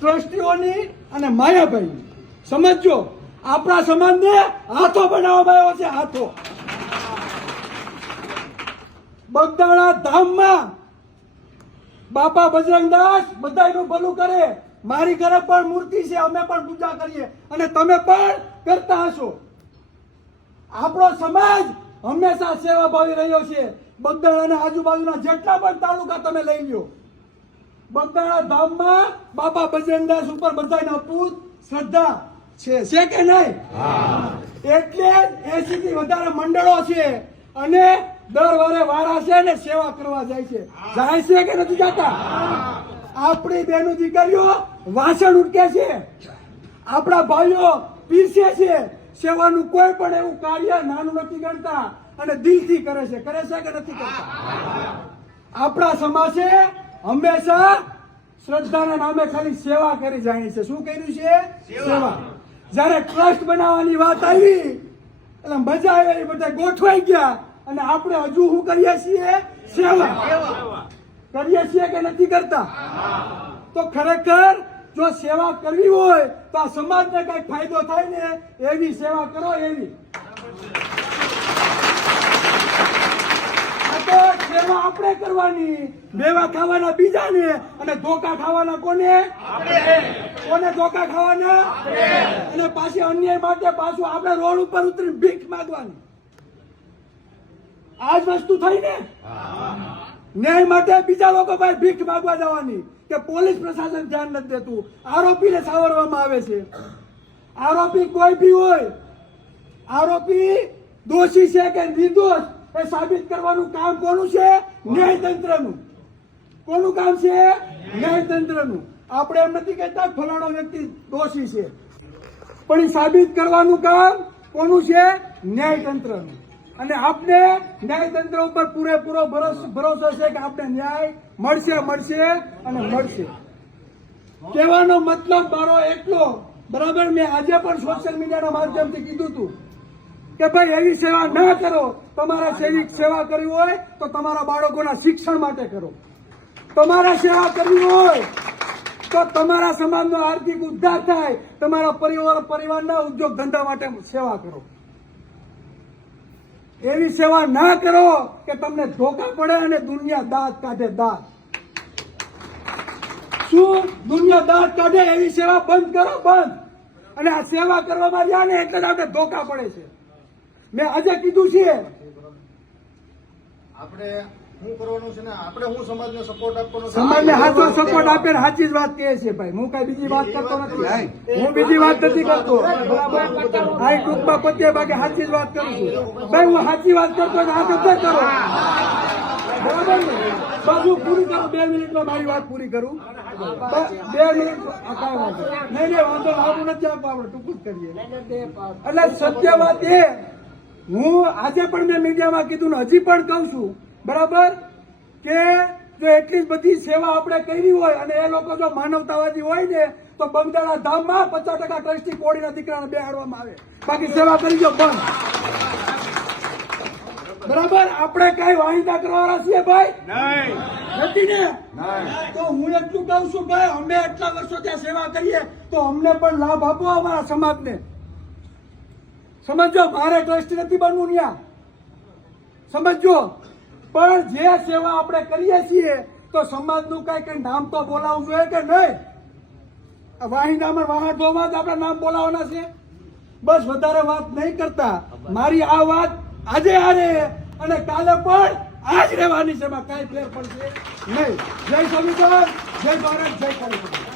ટ્રસ્ટીઓની અને માયાભાઈની. સમજજો, આપણા સમાજને હાથો બનાવવામાં આવ્યો છે, હાથો. બગદાણા ધામમાં બાપા બજરંગદાસ બધાનું ભલું કરે. મારી ઘરે પણ મૂર્તિ છે, અમે પણ પૂજા કરીએ. અને તમે પણ કરતા હશો. આપણો સમાજ હંમેશા સેવાભાવી રહ્યો છે. બગદાણાના આજુબાજુના જેટલા પણ તાલુકા તમે લઈ લ્યો બગદાણા ધામમાં બાબા બજરંગદાસ ઉપર બધાયના પૂત શ્રદ્ધા છે. છે કે નહીં? એટલે એસી થી વધારે મંડળો છે અને દર વારે વારા છે ને સેવા કરવા જાય છે. જાય છે કે નથી જતા? આપણી બેનો દીકરીઓ વાસણ ઉટકે છે. આપણા ભાઈઓ પીરસે છે. સેવાનું કોઈ પણ એવું કાર્ય નાનું નથી ગણતા અને દિલથી કરે છે. કરે છે કે નથી કરતા? આપણા સમાજે હંમેશા શ્રદ્ધાના નામે ખાલી સેવા કરી જાણી છે શું કર્યું છે? સેવા. જ્યારે ટ્રસ્ટ બનાવવાની વાત આવી એટલે મજા આવે એ બધા ગોઠવાઈ ગયા. અને આપણે હજુ શું કરીએ છીએ? સેવા. કરીએ છીએ કે નથી કરતા? તો ખરેખર જો સેવા કરવી હોય તો આ સમાજને કંઈક ફાયદો થાય ને એવી સેવા કરો એવી. સેવા આપણે કરવાની? મેવા ખાવાના બીજાને અને ધોકા ખાવાના કોને? કોને ધોકા ખાવાના? અને પાછી અન્યાય માટે પાછું આપણે રોડ ઉપર ઉતરી ભીખ માંગવાની. આ જ વસ્તુ થઈ ને? ન્યાય માટે બીજા લોકો ભાઈ ભીખ માંગવા જવાની કે પોલીસ પ્રશાસન ધ્યાન નથી દેતું. આરોપીને સાવરવામાં આવે છે. આરોપી કોઈ બી હોય. આરોપી દોષી છે કે નિર્દોષ? એ સાબિત કરવાનું કામ કોનું છે? ન્યાયતંત્રનું. કોનું કામ છે? ન્યાયતંત્રનું. આપણે એમ નથી કહેતા ફલાણો વ્યક્તિ દોષી છે. પણ એ સાબિત કરવાનું કામ કોનું છે? ન્યાયતંત્રનું. અને આપને ન્યાયતંત્ર ઉપર પૂરેપૂરો ભરોસો છે કે આપણે ન્યાય મળશે મળશે અને મળશે. કહેવાનો મતલબ મારો એટલો, બરાબર? મેં આજે પણ સોશિયલ મીડિયાના માધ્યમથી કીધું હતું કે ભાઈ એવી સેવા ના કરો તમારા સેવિક સેવા કરવી હોય તો તમારા બાળકોના શિક્ષણ માટે કરો. તમારા સેવા કરવી હોય તો તમારા સમાજનો આર્થિક ઉદ્ધાર થાય. તમારા પરિવાર પરિવારના ઉદ્યોગ ધંધા માટે સેવા કરો. એવી સેવા ના કરો કે તમને ધોકા પડે અને દુનિયા દાંત કાઢે દાંત. શું? દુનિયા દાંત કાઢે એવી સેવા બંધ કરો? બંધ. અને આ સેવા કરવામાં જાય ને એટલે જ આપણે ધોકા પડે છે. મેં આજે કીધું છે. આપણે સમાજને સાચો સપોર્ટ આપે સાચી જ વાત કહે છે ભાઈ. હું કઈ બીજી વાત કરતો નથી. હું બીજી વાત નથી કરતો. બરાબર ટૂંકમાં પતે બાકી સાચી જ વાત કરું છું. ભાઈ હું સાચી વાત કરતો આ શબ્દ કરો. બરાબર ને? પૂરી કરું બે મિનિટમાં મારી વાત પૂરી કરું. બે મિનિટ. કાંઈ વાંધો નહીં. નહીં નહીં વાંધો આવું નથી આપવા આપણે ટૂંકું જ કરીએ. એટલે સત્ય વાત એ હું આજે પણ મેં મીડિયામાં કીધું ને હજી પણ કહું છું બરાબર? કે જો એટલી બધી સેવા આપણે કરી હોય અને એ લોકો જો માનવતાવાદી હોય ને તો બંગાળા ધામમાં પચાસ ટકા ટ્રસ્ટી કોળીના દીકરાને બેહાડવામાં આવે. બાકી સેવા કરી દો બંધ. બરાબર? આપણે કઈ વાહિદા કરવાના છીએ ભાઈ? નથી ને? તો હું એટલું કહું છું ભાઈ અમે એટલા વર્ષો ત્યાં સેવા કરીએ તો અમને પણ લાભ આપો અમારા સમાજને. સમજો મારે ટ્રસ્ટી નથી બનવું ત્યાં સમજો પણ જે સેવા આપણે કરીએ છીએ, તો સમાજનું કઈ કઈ નામ તો બોલાવવું જોઈએ કે નહીં? આ વાહિંદામાં વાહન ધોવામાં જ આપણે નામ બોલાવવાના છે. બસ વધારે વાત નહીં કરતા. મારી આ વાત આજે આરે અને કાલે પણ આજ રહેવાની છે. કાંઈ ફેર પડશે નહીં. જય સ્વામી જય ભારત, જય કાળી